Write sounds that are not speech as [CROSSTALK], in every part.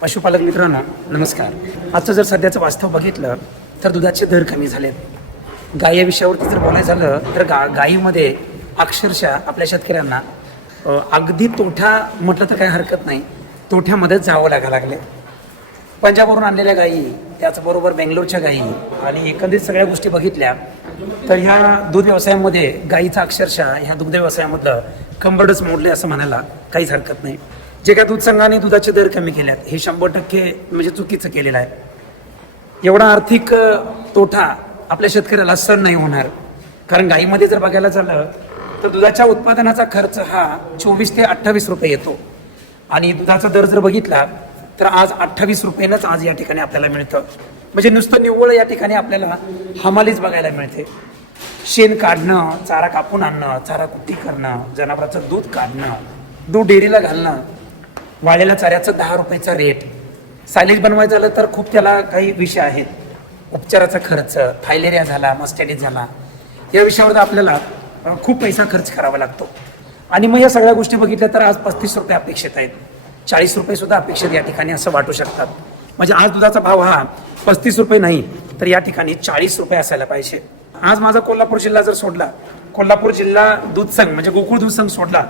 पशुपालक मित्रांनो नमस्कार. आजचं जर सध्याचं वास्तव बघितलं तर दुधाचे दर कमी झालेत. गाई या विषयावरती जर बोलायचं झालं तर गा गाईमध्ये अक्षरशः आपल्या शेतकऱ्यांना अगदी तोठा म्हटलं तर काही हरकत नाही. तोठ्यामध्येच जावं लागायला लागले पंजाबवरून आणलेल्या गायी त्याचबरोबर बेंगलोरच्या गायी आणि एकंदरीत सगळ्या गोष्टी बघितल्या तर ह्या दूध व्यवसायामध्ये गायीचा अक्षरशः ह्या दुग्ध व्यवसायामधलं कंबरडच मोडले असं म्हणायला काहीच हरकत नाही. जे काय दूध संघाने दुधाचे दर कमी केल्यात हे शंभर टक्के म्हणजे चुकीचं केलेलं आहे. एवढा आर्थिक तोटा आपल्या शेतकऱ्याला सण नाही होणार. कारण गाईमध्ये जर बघायला झालं तर दुधाच्या उत्पादनाचा खर्च हा चोवीस ते अठ्ठावीस रुपये येतो. आणि दुधाचा दर जर बघितला तर आज अठ्ठावीस रुपयेनंच आज या ठिकाणी आपल्याला मिळतं. म्हणजे नुसतं निव्वळ या ठिकाणी आपल्याला हमालीच बघायला मिळते. शेण काढणं चारा कापून आणणं चारा कुट्टी करणं जनावराचं दूध काढणं दूध डेअरीला घालणं वाळलेल्या चाऱ्याचं दहा रुपयाचा रेट सायलेज बनवायचं झालं तर खूप त्याला काही विषय आहेत. उपचाराचा खर्च थायलेरिया झाला मस्टॅडिस झाला. या विषयावर आपल्याला खूप पैसा खर्च करावा लागतो. आणि मग या सगळ्या गोष्टी बघितल्या तर आज पस्तीस रुपये अपेक्षित आहेत. चाळीस रुपये सुद्धा अपेक्षित या ठिकाणी असं वाटू शकतात. म्हणजे आज दुधाचा भाव हा पस्तीस रुपये नाही तर या ठिकाणी चाळीस रुपये असायला पाहिजे. आज माझा कोल्हापूर जिल्हा जर सोडला कोल्हापूर जिल्हा दूध संघ म्हणजे गोकुळ दूध संघ सोडला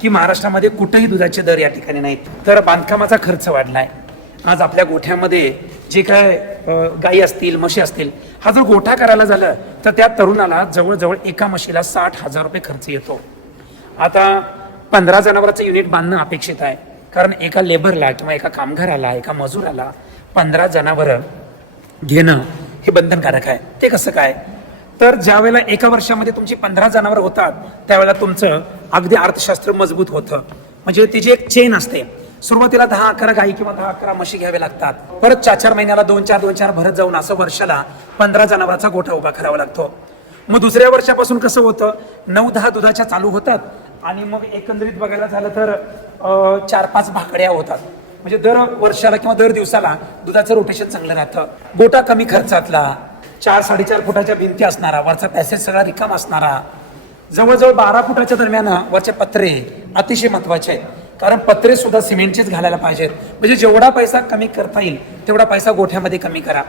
की महाराष्ट्रामध्ये कुठेही दुधाचे दर या ठिकाणी नाहीत. तर बांधकामाचा खर्च वाढलाय. आज आपल्या गोठ्यामध्ये जे काय गाई गायी असतील म्हशी असतील हा जर गोठा करायला झालं तर त्या तरुणाला जवळजवळ एका म्हशीला साठ हजार रुपये खर्च येतो. आता पंधरा जनावरांचं युनिट बांधणं अपेक्षित आहे. कारण एका लेबरला किंवा एका कामगाराला एका मजुराला पंधरा जनावरं घेणं हे बंधनकारक आहे. ते कसं काय? तर ज्या वेळेला एका वर्षामध्ये तुमची पंधरा जनावर होतात त्यावेळेला तुमचं अगदी अर्थशास्त्र मजबूत होतं. म्हणजे तिची एक चेन असते. सुरुवातीला दहा अकरा गाई किंवा दहा अकरा म्हशी घ्यावे लागतात. परत चार चार महिन्याला दोन चार दोन चार भरत जाऊन असं वर्षाला पंधरा जनावरांचा गोठा उभा करावा लागतो. मग दुसऱ्या वर्षापासून कसं होतं? नऊ दहा दुधाच्या चालू होतात आणि मग एकंदरीत बघायला झालं तर चार पाच भाकड्या होतात. म्हणजे दर वर्षाला किंवा दर दिवसाला दुधाचं रोटेशन चांगलं राहतं. गोटा कमी खर्चातला चार साडेचार फुटाच्या भिंती असणारा वरचा पॅसेज सगळा रिकाम असणारा जवळजवळ बारा फुटाच्या दरम्यान वरचे पत्रे अतिशय महत्त्वाचे आहेत. कारण पत्रे सुद्धा सिमेंटचेच घालायला पाहिजेत. म्हणजे जेवढा पैसा कमी करता येईल तेवढा पैसा गोठ्यामध्ये कमी करा.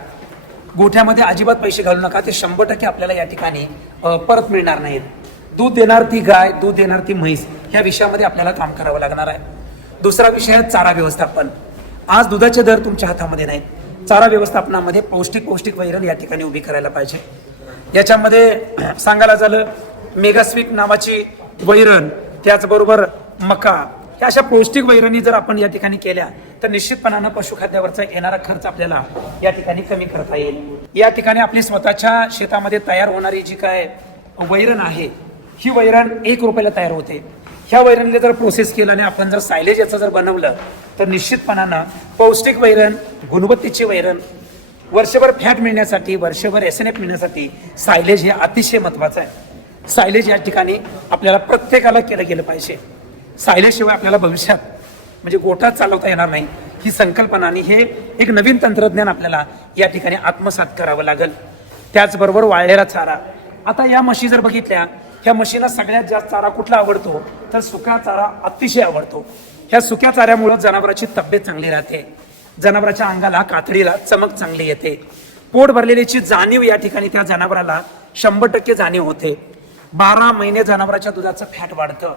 गोठ्यामध्ये अजिबात पैसे घालू नका. ते शंभर टक्के आपल्याला या ठिकाणी परत मिळणार नाहीत. दूध देणार ती गाय दूध देणार ती म्हैस ह्या विषयामध्ये आपल्याला काम करावं लागणार आहे. दुसरा विषय आहे चारा व्यवस्थापन. आज दुधाचे दर तुमच्या हातामध्ये नाहीत. चारा व्यवस्थापनामध्ये पौष्टिक पौष्टिक वैरण या ठिकाणी उभी करायला पाहिजे. याच्यामध्ये सांगायला झालं मेगास्विक नावाची वैरण त्याचबरोबर मका. ह्या अशा पौष्टिक वैरणी जर आपण या ठिकाणी केल्या तर निश्चितपणानं पशुखाद्यावरचा येणारा खर्च आपल्याला या ठिकाणी कमी करता येईल. या ठिकाणी आपली स्वतःच्या शेतामध्ये तयार होणारी जी काय वैरण आहे ही वैरण एक रुपयाला तयार होते. ह्या वैरणला जर प्रोसेस केलं आणि आपण जर सायलेज याचं जर बनवलं तर निश्चितपणानं पौष्टिक वैरण गुणवत्तेची वैरण वर्षभर फॅट मिळण्यासाठी वर्षभर एस एन एफ मिळण्यासाठी सायलेज हे अतिशय महत्वाचं आहे. सायलेज या ठिकाणी आपल्याला प्रत्येकाला केलं गेलं पाहिजे. सायलेजशिवाय आपल्याला भविष्यात म्हणजे गोठा चालवता येणार नाही. ही संकल्पना आणि हे एक नवीन तंत्रज्ञान आपल्याला या ठिकाणी आत्मसात करावं लागेल. त्याचबरोबर वाळलेला चारा. आता या म्हशी जर बघितल्या ह्या म्हशीला सगळ्यात जास्त चारा कुठला आवडतो? तर सुका चारा अतिशय आवडतो. ह्या सुक्या चाऱ्यामुळं जनावराची तब्येत चांगली राहते. जनावराच्या अंगाला कातडीला चमक चांगली येते. पोट भरलेल्याची जाणीव या ठिकाणी त्या जनावराला शंभर टक्के जाणीव होते. बारा महिने जनावराच्या दुधाचं फॅट वाढतं.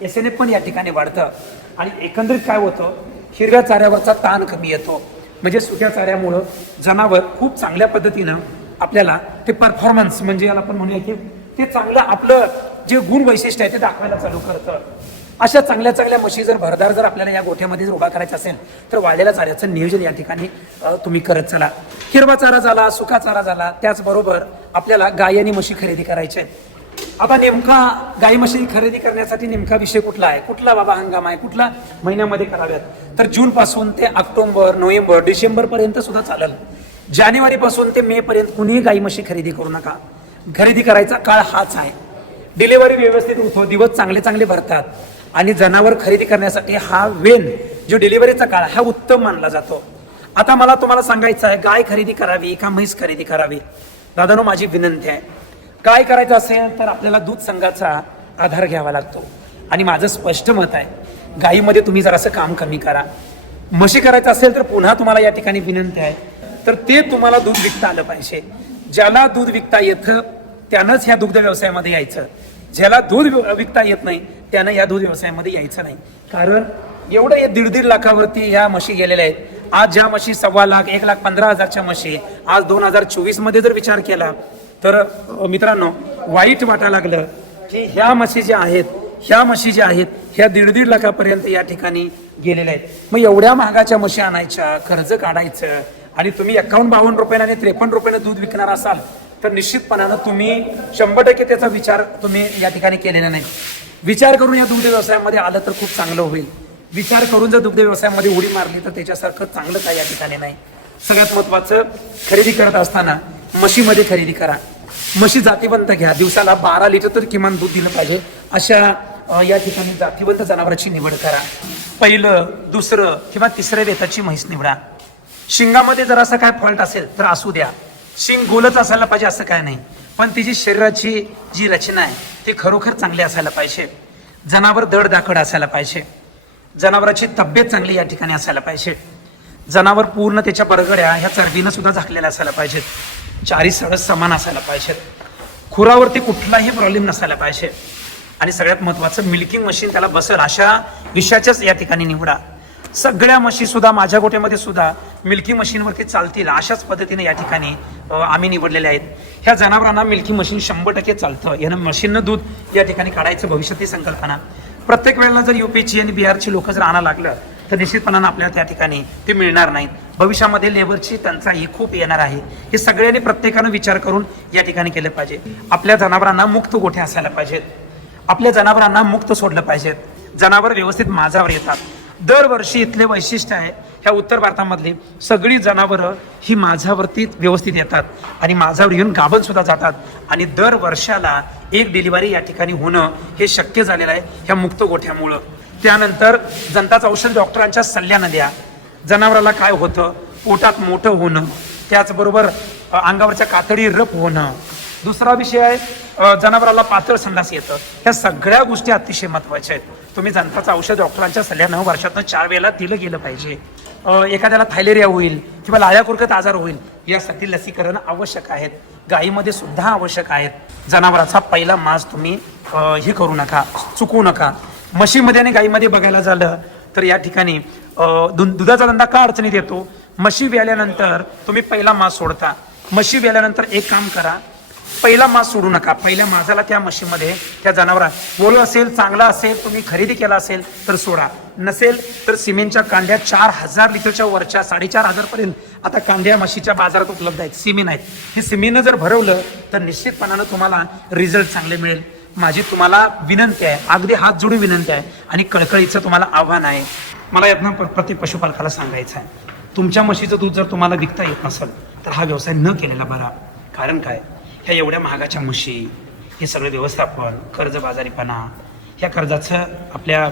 एस एन एफ पण या ठिकाणी वाढतं. आणि एकंदरीत काय होतं? हिरव्या चाऱ्यावरचा ताण कमी येतो. म्हणजे सुक्या चाऱ्यामुळं जनावर खूप चांगल्या पद्धतीनं आपल्याला ते परफॉर्मन्स म्हणजे याला आपण म्हणूया की ते चांगलं आपलं जे गुण वैशिष्ट्य आहे ते दाखवायला चालू करतं. अशा चांगल्या चांगल्या म्हशी जर भरदार जर आपल्याला या गोठ्यामध्ये जर उभा करायचा असेल तर वाळलेल्या चाऱ्याचं नियोजन या ठिकाणी तुम्ही करत चला. हिरवा चारा झाला सुका चारा झाला त्याचबरोबर आपल्याला गाय आणि म्हशी खरेदी करायचे आहेत. आता नेमका गाई म्हशी खरेदी करण्यासाठी नेमका विषय कुठला आहे? कुठला बाबा हंगाम आहे? कुठला महिन्यामध्ये कराव्यात? तर जून पासून ते ऑक्टोबर नोव्हेंबर डिसेंबर पर्यंत सुद्धा चालेल. जानेवारी पासून ते मे पर्यंत कुणीही गाई म्हशी खरेदी करू नका. खरेदी करायचा काळ हाच आहे. डिलिव्हरी व्यवस्थित होतो दिवस चांगले चांगले भरतात. आणि जनावर खरेदी करण्यासाठी हा वेन जो डिलिव्हरीचा काळ हा उत्तम मानला जातो. आता मला तुम्हाला सांगायचं आहे गाय खरेदी करावी का म्हैस खरेदी करावी? दादानो माझी विनंती आहे. काय करायचं असेल तर आपल्याला दूध संघाचा आधार घ्यावा लागतो. आणि माझं स्पष्ट मत आहे गायीमध्ये तुम्ही जरासं काम कमी करा. म्हशी करायचं असेल तर पुन्हा तुम्हाला या ठिकाणी विनंती आहे तर ते तुम्हाला दूध विकता आलं पाहिजे. ज्याला दूध विकता येतं त्यानंच ह्या दुग्ध व्यवसायामध्ये यायचं. ज्याला दूध विकता येत नाही त्यानं या दूध व्यवसायामध्ये यायचं नाही. कारण एवढं हे दीड दीड लाखावरती ह्या म्हशी गेलेल्या आहेत. आज ज्या म्हशी सव्वा लाख एक लाख पंधरा हजारच्या म्हशी आज दोन हजार चोवीसमध्ये जर विचार केला तर मित्रांनो वाईट वाटायला लागलं की ह्या म्हशी ज्या आहेत ह्या म्हशी ज्या आहेत ह्या दीड दीड लाखापर्यंत या ठिकाणी गेलेल्या आहेत. मग एवढ्या महागाच्या म्हशी आणायच्या कर्ज काढायचं आणि तुम्ही एकावन्न बावन्न रुपयाने आणि त्रेपन्न रुपयाने दूध विकणार असाल तर निश्चितपणानं तुम्ही शंभर टक्के त्याचा विचार तुम्ही या ठिकाणी केलेला नाही. विचार करून या दुग्ध व्यवसायामध्ये आलं तर खूप चांगलं होईल. विचार करून जर दुग्ध व्यवसायामध्ये उडी मारली तर त्याच्यासारखं चांगलं काय या ठिकाणी नाही. सगळ्यात महत्वाचं खरेदी करत असताना म्हशीमध्ये खरेदी करा. म्हशी जातीबंत घ्या. दिवसाला बारा लिटर तर किमान दूध दिलं पाहिजे. अशा या ठिकाणी जातीवंत जनावरांची निवड करा. पहिलं दुसरं किंवा तिसऱ्या वेताची म्हैस निवडा. शिंगामध्ये जर असा काय फॉल्ट असेल तर असू द्या. शिंग गोलच असायला पाहिजे असं काय नाही. पण तिची शरीराची जी रचना आहे ती खरोखर चांगली असायला पाहिजे. जनावर दड दाखड असायला पाहिजे. जनावराची तब्येत चांगली या ठिकाणी असायला पाहिजे. जनावर पूर्ण त्याच्या बरगड्या ह्या चरबीनं सुद्धा झाकलेल्या असायला पाहिजेत. चारी सगळं समान असायला पाहिजेत खुरावरती कुठलाही प्रॉब्लेम नसायला पाहिजे. आणि सगळ्यात महत्वाचं मिल्किंग मशीन त्याला बसेल अशा विषयाच्याच या ठिकाणी निवडा. सगळ्या मशी सुद्धा माझ्या गोट्यामध्ये सुद्धा मिल्की मशीनवरती चालतील अशाच पद्धतीने या ठिकाणी आम्ही निवडलेले आहेत. ह्या जनावरांना मिल्की मशीन शंभर टक्के चालतं. यानं मशीननं दूध या ठिकाणी काढायचं भविष्यातली संकल्पना. प्रत्येक वेळेला जर युपीची आणि बिहारची लोक जर आणा लागलं तर निश्चितपणानं आपल्याला त्या ठिकाणी ते मिळणार नाहीत. भविष्यामध्ये लेबरची टंचाई खूप येणार आहे. हे सगळ्यांनी प्रत्येकानं विचार करून या ठिकाणी केलं पाहिजे. आपल्या जनावरांना मुक्त गोठे असायला पाहिजेत. आपल्या जनावरांना मुक्त सोडलं पाहिजेत. जनावर व्यवस्थित माझावर येतात. दरवर्षी इथले वैशिष्ट्य आहे ह्या उत्तर भारतामधली सगळी जनावरं ही माझ्यावरती व्यवस्थित येतात आणि माझ्यावर येऊन गाभण सुद्धा जातात. आणि दर वर्षाला एक डिलिव्हरी या ठिकाणी होणं हे शक्य झालेलं आहे ह्या मुक्त गोठ्यामुळं. त्यानंतर जनताचं औषध डॉक्टरांच्या सल्ल्यानं द्या. जनावराला काय होतं? पोटात मोठं होणं त्याचबरोबर अंगावरच्या कातडी रप होणं. दुसरा विषय आहे जनावराला पातळ संडास येतं. ह्या सगळ्या गोष्टी अतिशय महत्त्वाच्या आहेत. तुम्ही जनताचं औषध डॉक्टरांच्या सल्ल्यानं वर्षातनं चार वेळेला दिलं गेलं पाहिजे. एखाद्याला थायलेरिया होईल किंवा लाळ्या कुरकत आजार होईल यासाठी लसीकरण आवश्यक आहेत. गायीमध्ये सुद्धा आवश्यक आहेत. जनावराचा पहिला मास तुम्ही हे करू नका चुकवू नका. म्हशीमध्ये आणि गायीमध्ये बघायला झालं तर या ठिकाणी दुधाचा धंदा का अडचणीत येतो? म्हशी व्याल्यानंतर तुम्ही पहिला मास सोडता. म्हशी व्याल्यानंतर एक काम करा. पहिला मास सोडू नका. पहिल्या मासाला त्या म्हशीमध्ये त्या जनावरात बोल असेल चांगला असेल तुम्ही खरेदी केला असेल तर सोडा. नसेल तर सिमेंटच्या कांड्या चार हजार लिटरच्या वरच्या साडेचार हजार पर्यंत आता कांद्या म्हशीच्या बाजारात उपलब्ध आहेत. सिमेंट आहेत. हे सिमेंटनं जर भरवलं तर निश्चितपणानं तुम्हाला रिझल्ट चांगले मिळेल. माझी तुम्हाला विनंती आहे. अगदी हात जोडून विनंती आहे. आणि कळकळीचं तुम्हाला आव्हान आहे. मला यातनं प्र- प्रत्येक पशुपालकाला सांगायचं आहे तुमच्या म्हशीचं दूध जर तुम्हाला विकता येत नसेल तर हा व्यवसाय न केलेला बरा. कारण काय? ह्या एवढ्या महागाच्या म्हशी हे सगळं व्यवस्थापन कर्जबाजारीपणा ह्या कर्जाचं आपल्या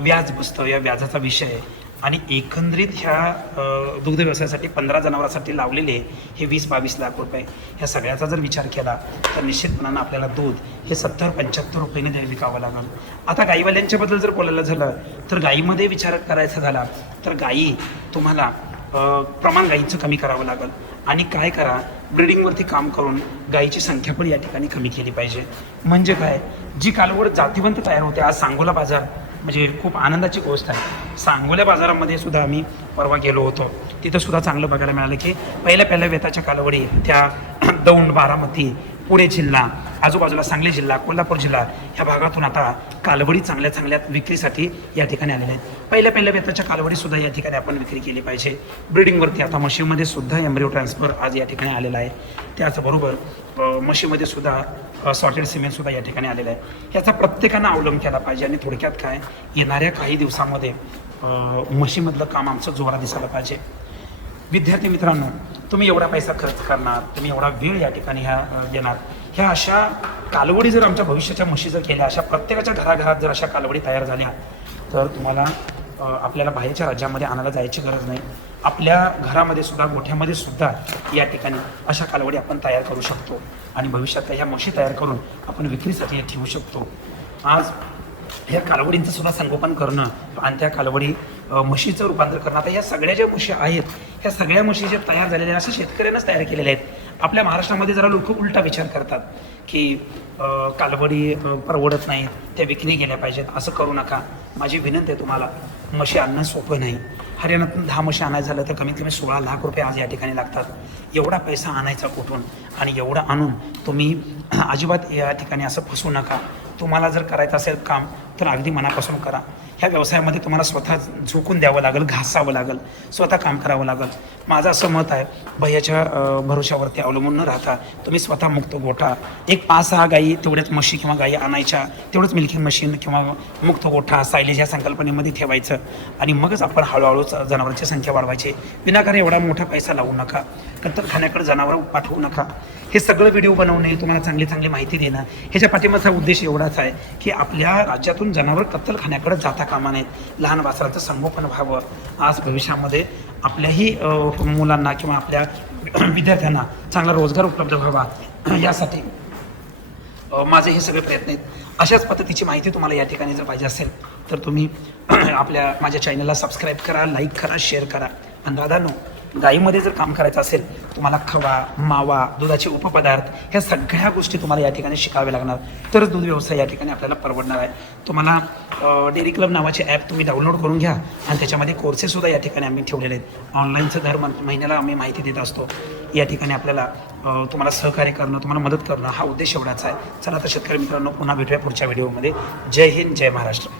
व्याज बसतं या व्याजाचा विषय आणि एकंदरीत ह्या दुग्ध व्यवसायासाठी पंधरा जनावरांसाठी लावलेले हे वीस बावीस लाख रुपये ह्या सगळ्याचा जर विचार केला तर निश्चितपणानं आपल्याला दूध हे सत्तर पंच्याहत्तर रुपयेने द्यायला विकावं लागेल आता गाईवाल्यांच्याबद्दल जर बोलायला झालं तर गाईमध्ये विचार करायचा झाला तर गाई तुम्हाला प्रमाण गाईचं कमी करावं लागेल. आणि काय करा ब्रिडिंगवरती काम करून गाईची संख्या पण या ठिकाणी कमी केली पाहिजे. म्हणजे काय? जी कालवड जातीवंत तयार होते आज सांगोला बाजार म्हणजे खूप आनंदाची गोष्ट आहे. सांगोल्या बाजारामध्ये सुद्धा आम्ही परवा गेलो होतो. तिथं सुद्धा चांगलं बघायला मिळालं की पहिल्या पहिल्या वेताच्या कालवडी त्या [CLEARS THROAT] दौंड बारामती पुणे जिल्हा आजूबाजूला सांगली जिल्हा कोल्हापूर जिल्हा ह्या भागातून आता कालवडी चांगल्या चांगल्या विक्रीसाठी या ठिकाणी आलेल्या आहेत. पहिल्या पहिल्या वेताच्या कालवडी सुद्धा या ठिकाणी आपण विक्री केली पाहिजे. ब्रिडिंगवरती आता म्हशीमध्ये सुद्धा एम्ब्रिओ ट्रान्सफर आज या ठिकाणी आलेला आहे. त्याचबरोबर म्हशीमध्ये सुद्धा सॉर्टेड सिमेंट सुद्धा या ठिकाणी आलेलं आहे. याचा प्रत्येकानं अवलंब केला पाहिजे आणि थोडक्यात काय येणाऱ्या काही दिवसामध्ये म्हशीमधलं काम आमचं जोरात दिसायला पाहिजे. विद्यार्थी मित्रांनो तुम्ही एवढा पैसा खर्च करणार तुम्ही एवढा वेळ या ठिकाणी ह्या देणार. ह्या अशा कालवडी जर आमच्या भविष्याच्या म्हशी जर केल्या अशा प्रत्येकाच्या घराघरात जर अशा कालवडी तयार झाल्या तर तुम्हाला आपल्याला बाहेरच्या राज्यामध्ये आणायला जायची गरज नाही. आपल्या घरामध्ये सुद्धा गोठ्यामध्ये सुद्धा या ठिकाणी अशा कालवडी आपण तयार करू शकतो. आणि भविष्यात ह्या म्हशी तयार करून आपण विक्रीसाठी ठेवू शकतो. आज ह्या कालवडींचं सुद्धा संगोपन करणं आणि त्या कालवडी म्हशीचं रूपांतर करणं आता या सगळ्या ज्या म्हशी आहेत ह्या सगळ्या म्हशी ज्या तयार झालेल्या आहेत, अशा शेतकऱ्यांनाच तयार केलेल्या आहेत. आपल्या महाराष्ट्रामध्ये जरा लोक उलटा विचार करतात की कालवडी परवडत नाहीत त्या विकली गेल्या पाहिजेत असं करू नका. माझी विनंती आहे तुम्हाला म्हशी आणणं सोपं नाही. हरियाणातून दहा म्हशी आणायचं झालं तर कमीत कमी सोळा लाख रुपये आज या ठिकाणी लागतात. एवढा पैसा आणायचा कुठून? आणि एवढं आणून तुम्ही [CLEARS THROAT] अजिबात या ठिकाणी असं फसू नका. तुम्हाला जर करायचं असेल काम तर अगदी मनापासून करा. ह्या व्यवसायामध्ये तुम्हाला स्वतः झोकून द्यावं लागेल घासावं लागेल स्वतः काम करावं लागेल. माझं असं मत आहे भैयाच्या भरोशावरती अवलंबून न राहता तुम्ही स्वतः मुक्त गोठा. एक पाच सहा गायी तेवढ्याच म्हशी किंवा गायी आणायच्या तेवढंच मिल्किंग मशीन किंवा मुक्त गोठा सायलेज ह्या संकल्पनेमध्ये ठेवायचं आणि मगच आपण हळूहळू जनावरांची संख्या वाढवायची. विनाकारण एवढा मोठा पैसा लावू नका कत्तलखान्याकडे जनावरं पाठवू नका. हे सगळं व्हिडिओ बनवणे तुम्हाला चांगली चांगली माहिती देणं ह्याच्या पाठिंबाचा उद्देश एवढाच आहे की आपल्या राज्यातून जनावर कत्तलखान्याकडे जाता कामा नयेत लहान वासराचं संगोपन व्हावं. आज भविष्यामध्ये आपल्याही मुलांना किंवा आपल्या [CLEARS THROAT] विद्यार्थ्यांना चांगला रोजगार उपलब्ध व्हावा. [CLEARS THROAT] यासाठी माझे हे सगळे प्रयत्न आहेत. अशाच पद्धतीची माहिती तुम्हाला या ठिकाणी जर पाहिजे असेल तर तुम्ही [CLEARS THROAT] आपल्या माझ्या चॅनलला सबस्क्राईब करा लाईक करा शेअर करा. आणि दादानो गाईमध्ये जर काम करायचं असेल तुम्हाला खवा मावा दुधाचे उपपदार्थ ह्या सगळ्या गोष्टी तुम्हाला या ठिकाणी शिकाव्या लागणार. तरच दूध व्यवसाय या ठिकाणी आपल्याला परवडणार आहे. तुम्हाला डेअरी क्लब नावाचे ॲप तुम्ही डाउनलोड करून घ्या आणि त्याच्यामध्ये कोर्सेससुद्धा या ठिकाणी आम्ही ठेवलेले आहेत. ऑनलाईनचं दर मन- महिन्याला आम्ही माहिती देत असतो. या ठिकाणी आपल्याला तुम्हाला सहकार्य करणं तुम्हाला मदत करणं हा उद्देश एवढाच आहे. चला तर शेतकरी मित्रांनो पुन्हा भेटूया पुढच्या व्हिडिओमध्ये जय हिंद जय महाराष्ट्र.